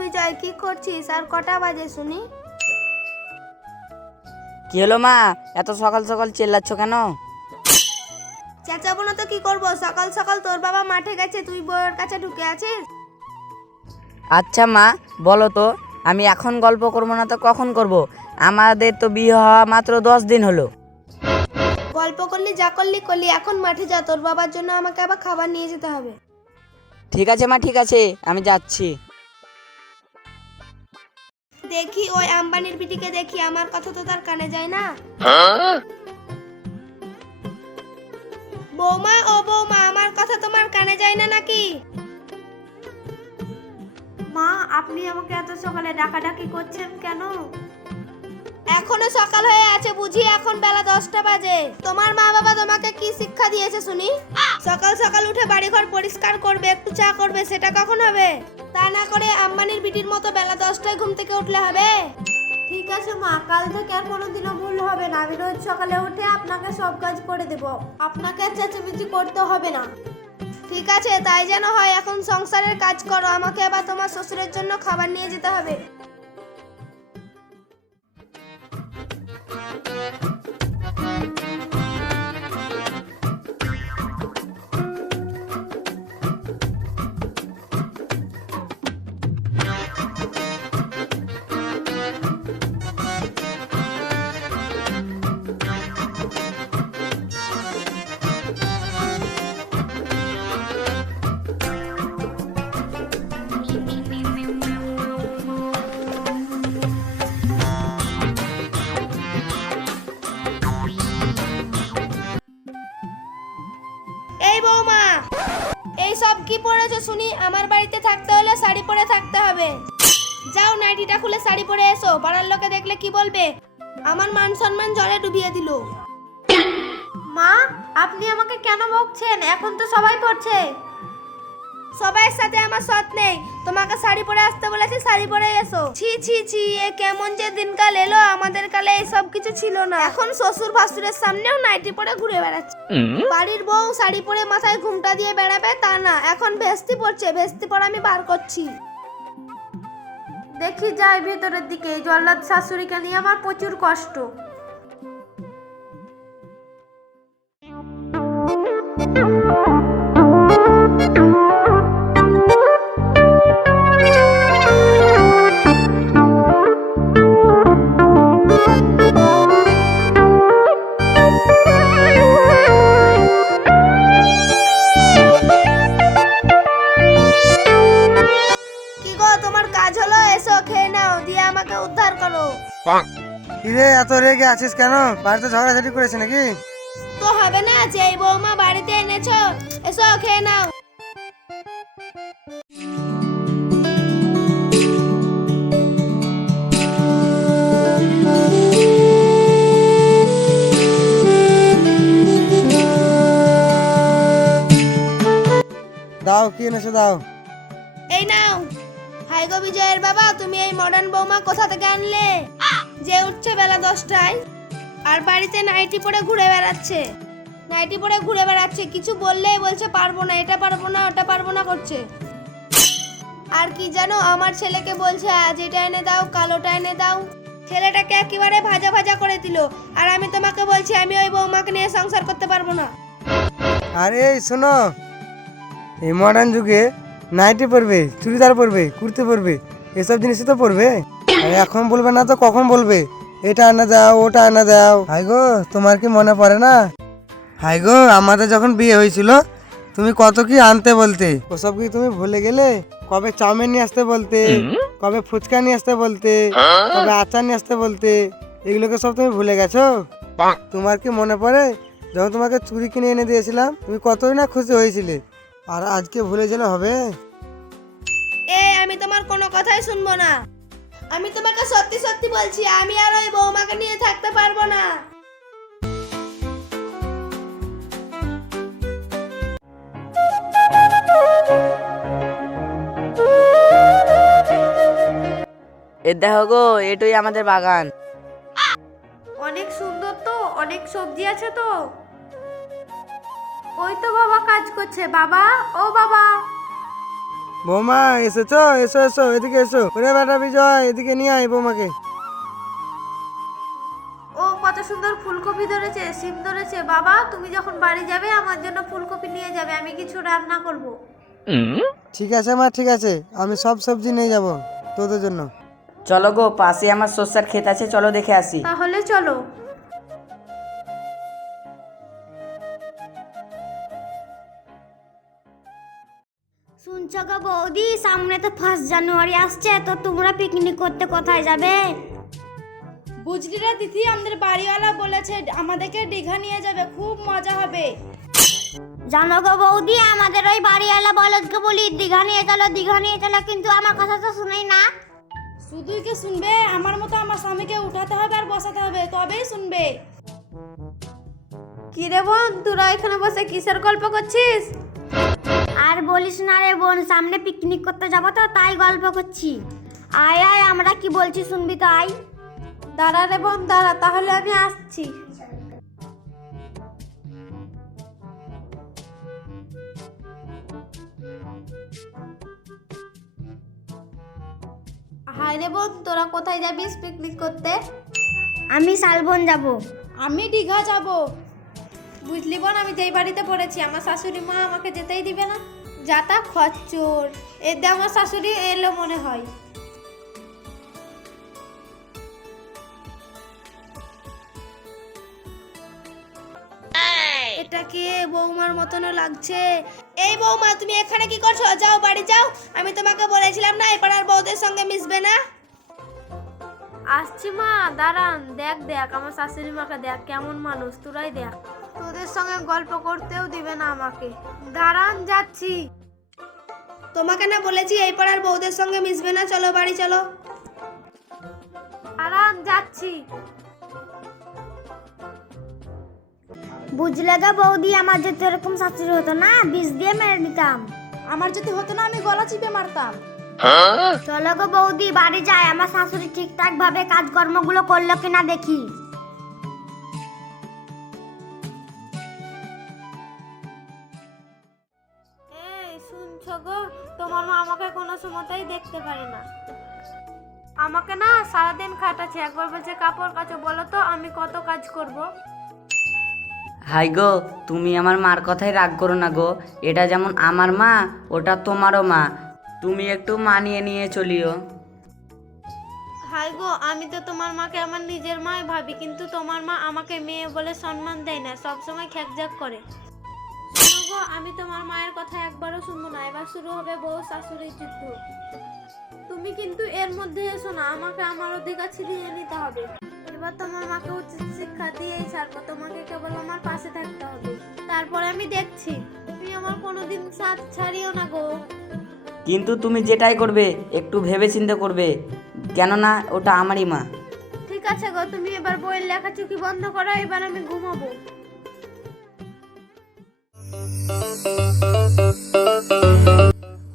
বিজয়, কি করছিস? আর কটা বাজে শুনি? কি হলো মা, এত সকাল সকাল চেল্লাচ্ছ কেন? চেঁচাবো না তো কি করবো? সকাল সকাল তোর বাবা মাঠে গেছে, তুই বউয়ের কাছে ঢুকে আছিস। আচ্ছা মা, বলো তো, আমি এখন গল্প করবো না তো কখন করব? আমাদের তো বিয়ে হওয়া মাত্র 10 দিন হলো। গল্প করলি যা করলি করলি, এখন মাঠে যা, তোর বাবার জন্য আমাকে আবার খাবার নিয়ে যেতে হবে। ঠিক আছে মা, ঠিক আছে, আমি যাচ্ছি। দেখি ওই আম্বানির বিটিকে দেখি, আমার কথা তো তার কানে যায় না। বৌমা, ও বৌমা, আমার কথা তোমার কানে যায় না নাকি? মা, আপনি আমাকে এত সকালে ডাকাডাকি করছেন কেন? এখনো সকাল হয়ে আছে বুঝি? এখন বেলা 10টা বাজে। তোমার মা বাবা তোমাকে কি শিক্ষা দিয়েছে শুনি? সকাল সকাল উঠে বাড়িঘর পরিষ্কার করবে, একটু চা করবে, সেটা কখন হবে? তা না করে আম্বানির বিটির মতো বেলা 10টায় ঘুম থেকে উঠলে হবে? ঠিক আছে মা, কাল থেকে আর কোনোদিনও ভুল হবে না। আমি রোজ সকালে উঠে আপনাকে সব কাজ করে দেব, আপনাকে আর চেঁচামেচি করতে হবে না। ঠিক আছে, তাই যেন হয়। এখন সংসারের কাজ করো, আমাকে আবার তোমার শ্বশুরের জন্য খাবার নিয়ে যেতে হবে। এই বৌমা, এই সব কি পরেছো শুনি? আমার বাড়িতে থাকতে হলে শাড়ি পরে থাকতে হবে। যাও, নাইটিটা খুলে শাড়ি পরে এসো, পাড়ার লোকে দেখলে কি বলবে? আমার মান সম্মান জলে ডুবিয়ে দিল। মা, আপনি আমাকে কেন বকছেন? এখন তো সবাই পড়ছে। সবাইয়ের সাথে আমার সৎ নেই। তোমাকে শাড়ি পরে আসতে বলেছি, শাড়ি পরে এসো। ছি ছি ছি, এ কেমন যে দিনকাল এলো, আমাদের কালে এইসব কিছু ছিল না। এখন শ্বশুর ভাসুরের সামনেও নাইটি পরে ঘুরে বেড়াচ্ছে। বাড়ির বউ শাড়ি পরে মাথায় ঘুমটা দিয়ে বেড়াবে তা না, এখন ভেস্তি পড়ছে। ভেস্তি পরা আমি বার করছি। দেখি যাই ভেতরের দিকে, জল্লাদ শাশুড়িকে নিয়ে আমার প্রচুর কষ্ট। কি গো, তোমার কাজ হলো? এসো খেয়ে নাও, দিয়ে আমাকে উদ্ধার করো। কিরে, এত রেগে আছিস কেন? বাড়িতে ঝগড়াঝাটি করেছে নাকি? তো হবে না, যেই বৌমা বাড়িতে এনেছো, এসো খেয়ে নাও। দাও, কি এনেছো দাও। এই নাও। হাই গো বিজয়ের বাবা, তুমি এই মডার্ন বৌমা কোথা থেকে আনলে? যে উঠছে বেলা 10টায় আর বাড়িতে নাইটি পরে ঘুরে বেড়াচ্ছে। নাইটি পরে ঘুরে বেড়াচ্ছে, কিছু বললেই বলছে পারবো না, এটা পারবো না, ওটা পারবো না করছে। আর কি জানো, আমার ছেলেকে বলছে আজ এটা এনে দাও, কাল ওটা এনে দাও। ছেলেটাকে একেবারে ভাজা ভাজা করে দিল। আর আমি তোমাকে বলছি আমি ওই বৌমাকে নিয়ে সংসার করতে পারবো না। আরে এই শোনো, এই মডার্ন যুগে নাইটি পরবে, চুড়িদার পরবে, কুর্তি পরবে, এসব জিনিসই তো পরবে। আর এখন বলবে না তো কখন বলবে এটা এনে দাও, ওটা এনে দাও? হাই গো, তোমার কি মনে পড়ে না? হাই গো, আমাদের যখন বিয়ে হয়েছিল তুমি কত কি আনতে বলতে, ওসব কি তুমি ভুলে গেলে? কবে চাউমিন নিয়ে আসতে বলতে, কবে ফুচকা নিয়ে আসতে বলতে, কবে আচার নিয়ে আসতে বলতে, এগুলোকে সব তুমি ভুলে গেছো? তোমার কি মনে পড়ে যখন তোমাকে চুড়ি কিনে এনে দিয়েছিলাম, তুমি কতই না খুশি হয়েছিলে? আর আজকে ভুলে গেলে হবে? আমি তোমার কোনো কথাই শুনবো না। আমি তোমাকে সত্যি সত্যি বলছি, আমি আর ওই বৌমাকে নিয়ে থাকতে পারবো না। এ দেখো গো, এটাই আমাদের বাগান। অনেক সুন্দর তো, অনেক সবজি আছে তো। ওই তো বাবা কাজ করছে। বাবা, ও বাবা। বৌমা এসেছো? এসো এসো, এদিকে এসো। ওরে বেটা বিজয়, এদিকে নিয়ে আয় বৌমাকে। ও কত সুন্দর ফুলকপি ধরেছে, সিম ধরেছে। বাবা তুমি যখন বাড়ি যাবে আমার জন্য ফুলকপি নিয়ে যাবে, আমি কিছু রান্না করব। ঠিক আছে মা, ঠিক আছে, আমি সব সবজি নিয়ে যাব তোদের জন্য। চলো গো, পাশে আমার শস্যার ক্ষেত আছে, চলো দেখে আসি। তাহলে চলো। শুনছো গো বৌদি, সামনে তো 1 জানুয়ারি আসছে, তো তোমরা পিকনিক করতে কোথায় যাবে? বুঝলি রে দিদি, আমাদের বাড়িওয়ালা বলেছে আমাদেরকে দীঘা নিয়ে যাবে, খুব মজা হবে। জানো গো বৌদি, আমাদের ওই বাড়িওয়ালা বলদকে বলি দীঘা নিয়ে চলো, দীঘা নিয়ে চলো, কিন্তু আমার কথা তো শুনেই না। শুধুই কি শুনবে? আমার মতো আমার স্বামীকে উঠাতে হবে আর বসাতে হবে, তবেই শুনবে। কি রে বোন, তোরা এখানে বসে কিসের গল্প করছিস? আর বলিস না রে বোন, সামনে পিকনিক করতে যাবো তো তাই গল্প করছি। আয় আয়, আমরা কি বলছি শুনবি তো, আয়। দাঁড়া রে বোন দাঁড়া, তাহলে আমি আসছি। হাই রে বোন, তোরা কোথায় যাবিস পিকনিক করতে? আমি শালবন যাব। আমি দীঘা যাব। বুঝলি বোন, আমি যেই বাড়িতে পড়েছি আমার শাশুড়ি মা আমাকে যেতেই দিবে না। যাতা খচ্চর, এতে আমার শাশুড়ি এলো মনে হয়। এটা কে বৌমার মতনও লাগছে। এই বৌমা, তুমি এখানে কি করছো? যাও বাড়ি যাও, আমি তোমাকে বলেছিলাম না এই পাড়ার বউদের সঙ্গে মিশবে না। আসছি মা, দাঁড়ান। দেখ দেখ আমার শাশুড়ি মাকে দেখ, কেমন মানুষ, তোরাই দেখ। তোদের সঙ্গে গল্প করতেও দিবে না আমাকে। দাঁড়ান, যাচ্ছি। তোমাকে না বলেছি এই পাড়ার বউদের সঙ্গে মিশবে না, চলো বাড়ি চলো। দাঁড়ান, যাচ্ছি। বুঝলে গো বৌদি, আমার যদি এরকম শাশুড়ি হতো না, বিষ দিয়ে মেরে দিতাম। আমার যদি হতো না, আমি গলা চিপে মারতাম। চলো গো বৌদি, বাড়ি যাই, আমার শাশুড়ি ঠিকঠাক ভাবে কাজকর্মগুলো করলো কিনা দেখি। এই শুনছো গো, তোমার মা আমাকে কোনো সময়তেই দেখতে পারে না। আমাকে না সারাদিন খাটাচ্ছে, একবার বলছে কাপড় কাচো, বলো তো আমি কত কাজ করব। হাই গো, তুমি আমার মার কথাই রাগ করো না গো, এটা যেমন আমার মা ওটা তোমারও মা, তুমি একটু মানিয়ে নিয়ে চলিও। হাই গো, আমি তো তোমার মাকে আমার নিজের মাই ভাবি, কিন্তু তোমার মা আমাকে মেয়ে বলে সম্মান দেয় না, সব সময় খ্যাকজাক করে। শোনো গো, আমি তোমার মায়ের কথা একবারও শুনবো না, এবার শুরু হবে বউ শাশুড়ির যুদ্ধ। তুমি কিন্তু এর মধ্যে এসো না, আমাকে আমার অধিকার ছিনিয়ে নিতে হবে। এবার তোমার মাকে উচিত শিক্ষা দিয়েই ছাড়বো, তোমাকে কেবল আমার পাশে থাকতে হবে, তারপরে আমি দেখছি। তুমি আমার কোনোদিন সাথ ছাড়িও না গো। কিন্তু তুমি যেটাই করবে একটু ভেবে চিন্তে করবে, কেননা ওটা আমারই মা। ঠিক আছে গো, তুমি এবার বইয়ের লেখাচুকি বন্ধ করো, এবার আমি ঘুমাবো।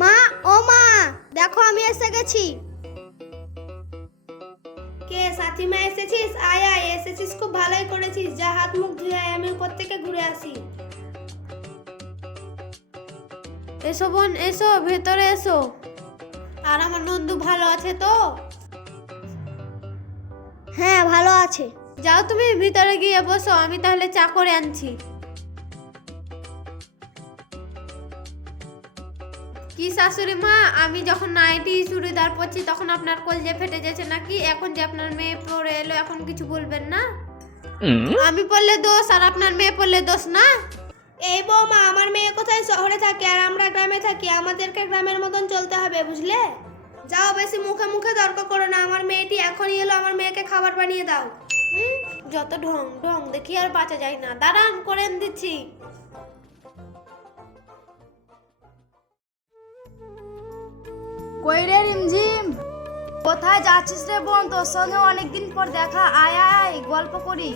মা, ও মা, দেখো আমি এসে গেছি। কে সাথী মা এসেছিস? আয় আয়, এসেছিস, খুব ভালোই করেছিস। যা হাত মুখ ধুয়ে আয়, আমি উপর থেকে ঘুরে আসি। এসো বোন, এসো, ভেতরে এসো। আর আমার নন্দু ভালো আছে তো? হ্যাঁ, ভালো আছে। যাও তুমি ভিতরে গিয়ে বসো, আমি তাহলে চা করে আনছি। কি শাশুড়ি মা, আমি যখন নাইটি চুড়িদার পরছি তখন আপনার কলজে ফেটে যাচ্ছে নাকি? এখন যে আপনার মেয়ে পরে এলো, এখন কিছু বলবেন না? আমি পড়লে দোষ আর আপনার মেয়ে পড়লে দোষ না? এই বৌমা, আমার মেয়ে কোথায় শহরে থাকে আর আমরা গ্রামে থাকি, আমাদেরকে গ্রামের মতন চলতে হবে, বুঝলে? যাও, বেশি মুখে মুখে তর্ক করো না। আমার মেয়েটি এখনই এলো, আমার মেয়েকে খাবার বানিয়ে দাও। যত ঢং ঢং দেখি আর বাঁচা যায় না। দাঁড়ান, করে দিচ্ছি। কই রে রিমঝিম, কোথায় যাচ্ছিস রে বোন? তোর সঙ্গে অনেকদিন পর দেখা, আয় আয় গল্প করি।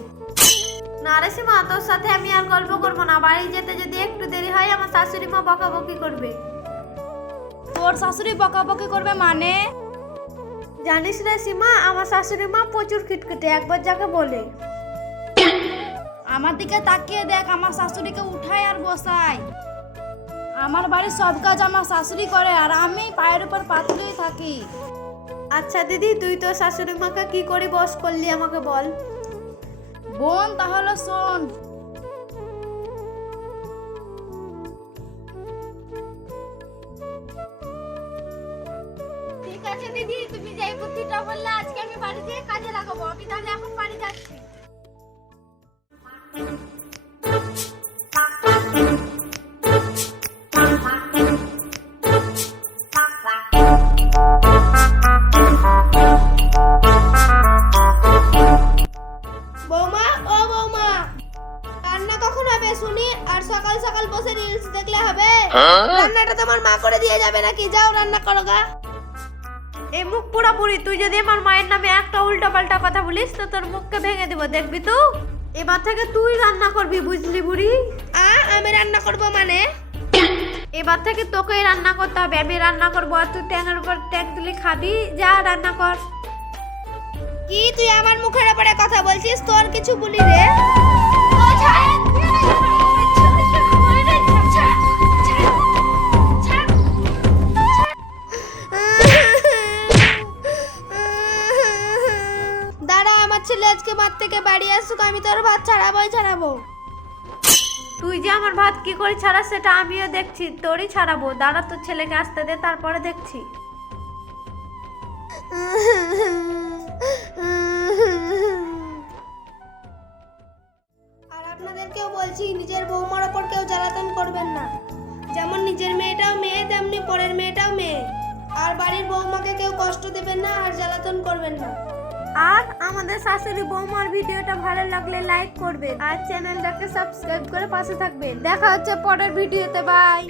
না রে সীমা, তোর সাথে আমি আর গল্প করবো না। বাড়ি যেতে যদি একটু দেরি হয় আমার শাশুড়ি মা বকাবকি করবে। তোর শাশুড়ি বকাবকি করবে মানে? জানিস রে সীমা, আমার শাশুড়ি মা প্রচুর খিটখিটে, একবার যাকে বলে। আমার দিকে তাকিয়ে দেখ, আমার শাশুড়িকে উঠায় আর বসায়। আমার বাড়ির সব কাজ আমার শাশুড়ি করে আর আমি পায়ের উপর পাতলেই থাকি। আচ্ছা দিদি, তুই তো শাশুড়ি মাকে কি করে বস করলি আমাকে বল। বোন তাহলে শোন, ঠিক আছে দিদি, তুমি যেই বুদ্ধিটা বললে আজকে আমি বাড়ি যেয়ে কাজে লাগাবো। আমি তাহলে এখন বাড়ি যাচ্ছি। বৌমা, ও বৌমা, রান্না কখন হবে শুনি? আর সকাল সকাল বসে রিলস দেখলে হবে? রান্নাটা তোমার মা করে দিয়ে যাবে নাকি? যাও রান্না করো গা। এই মুখ পুরা বুড়ি, তুই যদি আমার মায়ের নামে একটা উল্টো পাল্টা কথা বলিস তো তোর মুখকে ভেঙে দেবো, দেখবি তো। এবার থেকে তুই রান্না করবি, বুঝলি বুড়ি? আমি রান্না করব মানে? এবার থেকে তোকেই রান্না করতে হবে, আমি রান্না করবো আর তুই ট্যাংের উপর ট্যাং তুলে খাবি। যা রান্না কর। কি তুই আমার মুখের উপরে কথা বলছিস? তোর কিছু বলি রে? দাঁড়া, আমার ছেলে আজকে মাঠ থেকে বাড়ি আসুক, আমি তোর ভাত ছাড়াবো। তুই যে আমার ভাত কি করে ছাড়া সেটা আমিও দেখছি, তোরই ছাড়াবো। দাঁড়া, তোর ছেলেকে আসতে দে, তারপরে দেখছি। আর আপনাদেরকেও বলছি, নিজের বৌমার ওপর কেউ জ্বালাতন করবেন না। যেমন নিজের মেয়েটাও মেয়ে, তেমনি পরের মেয়েটাও মেয়ে। আর বাড়ির বৌমাকে কেউ কষ্ট দেবেন না আর জ্বালাতন করবেন না। আর আমাদের শাশুড়ি বৌমার ভিডিওটা ভালো লাগলে লাইক করবেন আর চ্যানেলটাকে সাবস্ক্রাইব করে পাশে থাকবেন। দেখা হচ্ছে পরের ভিডিওতে, বাই।